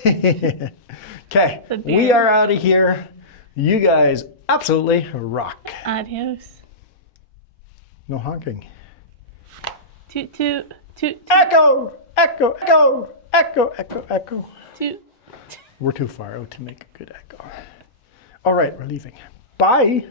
Okay, we are out of here. You guys absolutely rock. Adios. No honking. Toot toot toot. Echo, echo, echo, echo, echo, echo. Toot. We're too far out to make a good echo. All right, we're leaving. Bye.